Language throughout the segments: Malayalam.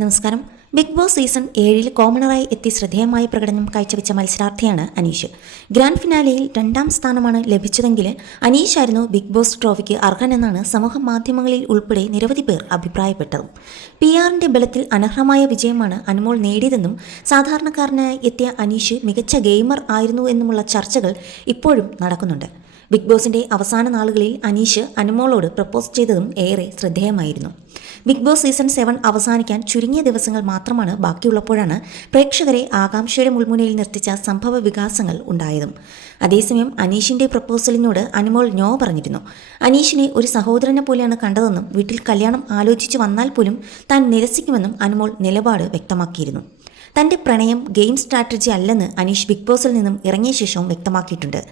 നമസ്കാരം. ബിഗ് ബോസ് സീസൺ 7 കോമണറായി എത്തി ശ്രദ്ധേയമായ പ്രകടനം കാഴ്ചവെച്ച മത്സരാർത്ഥിയാണ് അനീഷ്. ഗ്രാൻഡ് ഫിനാലെയിൽ 2ാം സ്ഥാനമാണ് ലഭിച്ചതെങ്കിൽ അനീഷായിരുന്നു ബിഗ് ബോസ് ട്രോഫിക്ക് അർഹനെന്നാണ് സമൂഹ മാധ്യമങ്ങളിൽ ഉൾപ്പെടെ നിരവധി പേർ അഭിപ്രായപ്പെട്ടതും. PR-ന്റെ ബലത്തിൽ അനർഹമായ വിജയമാണ് അനുമോൾ നേടിയതെന്നും സാധാരണക്കാരനായി എത്തിയ അനീഷ് മികച്ച ഗെയിമർ ആയിരുന്നു എന്നുമുള്ള ചർച്ചകൾ ഇപ്പോഴും നടക്കുന്നുണ്ട്. ബിഗ് ബോസിന്റെ അവസാന നാളുകളിൽ അനീഷ് അനുമോളോട് പ്രപ്പോസ് ചെയ്തതും ഏറെ ശ്രദ്ധേയമായിരുന്നു. ബിഗ് ബോസ് സീസൺ 7 അവസാനിക്കാൻ ചുരുങ്ങിയ ദിവസങ്ങൾ മാത്രമാണ് ബാക്കിയുള്ളപ്പോഴാണ് പ്രേക്ഷകരെ ആകാംക്ഷയുടെ മുൾമുനയിൽ നിർത്തിച്ച സംഭവ വികാസങ്ങൾ ഉണ്ടായതും. അതേസമയം അനീഷിന്റെ പ്രപ്പോസലിനോട് അനുമോൾ നോ പറഞ്ഞിരുന്നു. അനീഷിനെ ഒരു സഹോദരനെ പോലെയാണ് കണ്ടതെന്നും വീട്ടിൽ കല്യാണം ആലോചിച്ച് വന്നാൽ പോലും താൻ നിരസിക്കുമെന്നും അനുമോൾ നിലപാട് വ്യക്തമാക്കിയിരുന്നു. തന്റെ പ്രണയം ഗെയിം സ്ട്രാറ്റജി അല്ലെന്ന് അനീഷ് ബിഗ് ബോസിൽ നിന്നും ഇറങ്ങിയ ശേഷവും വ്യക്തമാക്കിയിട്ടുണ്ട്.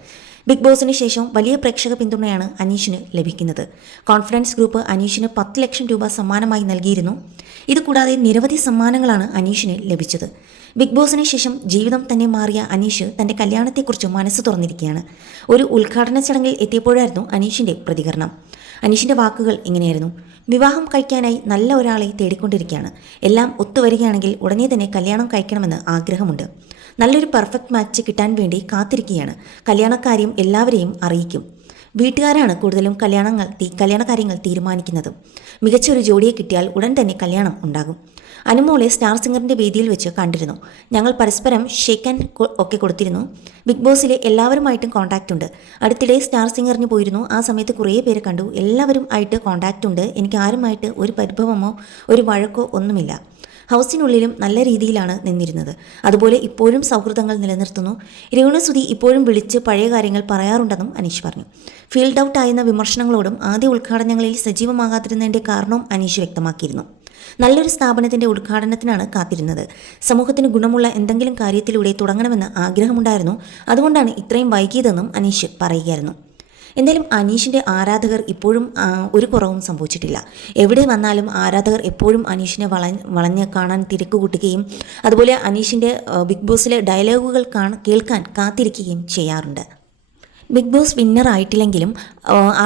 ബിഗ് ബോസിന് ശേഷം വലിയ പ്രേക്ഷക പിന്തുണയാണ് അനീഷിന് ലഭിക്കുന്നത്. കോൺഫിഡൻസ് ഗ്രൂപ്പ് അനീഷിന് 10 ലക്ഷം രൂപ സമ്മാനമായി നൽകിയിരുന്നു. ഇതുകൂടാതെ നിരവധി സമ്മാനങ്ങളാണ് അനീഷിന് ലഭിച്ചത്. ബിഗ് ബോസിന് ശേഷം ജീവിതം തന്നെ മാറിയ അനീഷ് തന്റെ കല്യാണത്തെക്കുറിച്ച് മനസ്സ് തുറന്നിരിക്കുകയാണ്. ഒരു ഉദ്ഘാടന ചടങ്ങിൽ എത്തിയപ്പോഴായിരുന്നു അനീഷിന്റെ പ്രതികരണം. അനീഷിന്റെ വാക്കുകൾ ഇങ്ങനെയായിരുന്നു: വിവാഹം കഴിക്കാനായി നല്ല ഒരാളെ തേടിക്കൊണ്ടിരിക്കുകയാണ്. എല്ലാം ഒത്തുവരികയാണെങ്കിൽ ഉടനെ തന്നെ കല്യാണം കഴിക്കണമെന്ന് ആഗ്രഹമുണ്ട്. നല്ലൊരു പെർഫെക്റ്റ് മാച്ച് കിട്ടാൻ വേണ്ടി കാത്തിരിക്കുകയാണ്. കല്യാണക്കാര്യം എല്ലാവരെയും അറിയിക്കും. വീട്ടുകാരാണ് കൂടുതലും കല്യാണകാര്യങ്ങൾ തീരുമാനിക്കുന്നത്. മികച്ച ഒരു ജോഡിയെ കിട്ടിയാൽ ഉടൻ തന്നെ കല്യാണം ഉണ്ടാകും. അനുമോളെ സ്റ്റാർ സിംഗറിന്റെ വേദിയിൽ വെച്ച് കണ്ടിരുന്നു. ഞങ്ങൾ പരസ്പരം ഷേക്ക് ഹാൻഡ് ഒക്കെ കൊടുത്തിരുന്നു. ബിഗ് ബോസിലെ എല്ലാവരുമായിട്ടും കോൺടാക്റ്റ് ഉണ്ട്. അടുത്തിടെ സ്റ്റാർ സിംഗറിന് പോയിരുന്നു. ആ സമയത്ത് കുറേ പേരെ കണ്ടു. എല്ലാവരും ആയിട്ട് കോൺടാക്റ്റ് ഉണ്ട്. എനിക്ക് ആരുമായിട്ട് ഒരു പരിഭവമോ ഒരു വഴക്കോ ഒന്നുമില്ല. ഹൗസിനുള്ളിലും നല്ല രീതിയിലാണ് നിന്നിരുന്നത്. അതുപോലെ ഇപ്പോഴും സൗഹൃദങ്ങൾ നിലനിർത്തുന്നു. രേണുസുതി ഇപ്പോഴും വിളിച്ച് പഴയ കാര്യങ്ങൾ പറയാറുണ്ടെന്നും അനീഷ് പറഞ്ഞു. ഫീൽഡ് ഔട്ട് ആയെന്ന വിമർശനങ്ങളോടും ആദ്യ ഉദ്ഘാടനങ്ങളിൽ സജീവമാകാതിരുന്നതിൻ്റെ കാരണവും അനീഷ് വ്യക്തമാക്കിയിരുന്നു. നല്ലൊരു സ്ഥാപനത്തിൻ്റെ ഉദ്ഘാടനത്തിനാണ് കാത്തിരുന്നത്. സമൂഹത്തിന് ഗുണമുള്ള എന്തെങ്കിലും കാര്യത്തിലൂടെ തുടങ്ങണമെന്ന് ആഗ്രഹമുണ്ടായിരുന്നു. അതുകൊണ്ടാണ് ഇത്രയും വൈകിയതെന്നും അനീഷ് പറയുകയായിരുന്നു. എന്തായാലും അനീഷിൻ്റെ ആരാധകർ ഇപ്പോഴും ഒരു കുറവും സംഭവിച്ചിട്ടില്ല. എവിടെ വന്നാലും ആരാധകർ എപ്പോഴും അനീഷിനെ വളഞ്ഞ് കാണാൻ തിരക്ക് കൂട്ടുകയും അതുപോലെ അനീഷിൻ്റെ ബിഗ് ബോസിലെ ഡയലോഗുകൾ കേൾക്കാൻ കാത്തിരിക്കുകയും ചെയ്യാറുണ്ട്. ബിഗ് ബോസ് വിന്നറായിട്ടില്ലെങ്കിലും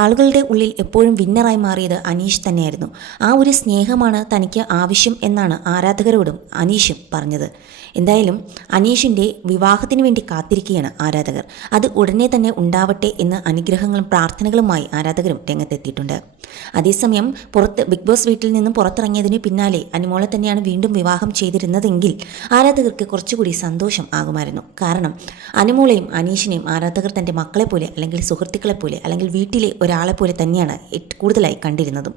ആളുകളുടെ ഉള്ളിൽ എപ്പോഴും വിന്നറായി മാറിയത് അനീഷ് തന്നെയായിരുന്നു. ആ ഒരു സ്നേഹമാണ് തനിക്ക് ആവശ്യം എന്നാണ് ആരാധകരോടും അനീഷും പറഞ്ഞത്. എന്തായാലും അനീഷിൻ്റെ വിവാഹത്തിന് വേണ്ടി കാത്തിരിക്കുകയാണ് ആരാധകർ. അത് ഉടനെ തന്നെ ഉണ്ടാവട്ടെ എന്ന് അനുഗ്രഹങ്ങളും പ്രാർത്ഥനകളുമായി ആരാധകരും രംഗത്തെത്തിയിട്ടുണ്ട്. അതേസമയം ബിഗ് ബോസ് വീട്ടിൽ നിന്നും പുറത്തിറങ്ങിയതിന് പിന്നാലെ അനുമോളെ തന്നെയാണ് വീണ്ടും വിവാഹം ചെയ്തിരുന്നതെങ്കിൽ ആരാധകർക്ക് കുറച്ചുകൂടി സന്തോഷം ആകുമായിരുന്നു. കാരണം അനുമോളെയും അനീഷിനെയും ആരാധകർ തൻ്റെ മക്കളെ പോലെ അല്ലെങ്കിൽ സുഹൃത്തുക്കളെ പോലെ അല്ലെങ്കിൽ വീട്ടിലെ ഒരാളെ പോലെ തന്നെയാണ് കൂടുതലായി കണ്ടിരുന്നതും.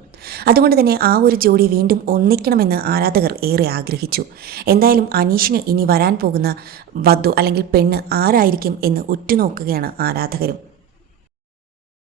അതുകൊണ്ട് തന്നെ ആ ഒരു ജോഡി വീണ്ടും ഒന്നിക്കണമെന്ന് ആരാധകർ ഏറെ ആഗ്രഹിച്ചു. എന്തായാലും അനീഷിന് ഇനി വരാൻ പോകുന്ന വധു അല്ലെങ്കിൽ പെണ്ണ് ആരായിരിക്കും എന്ന് ഉറ്റുനോക്കുകയാണ് ആരാധകരും.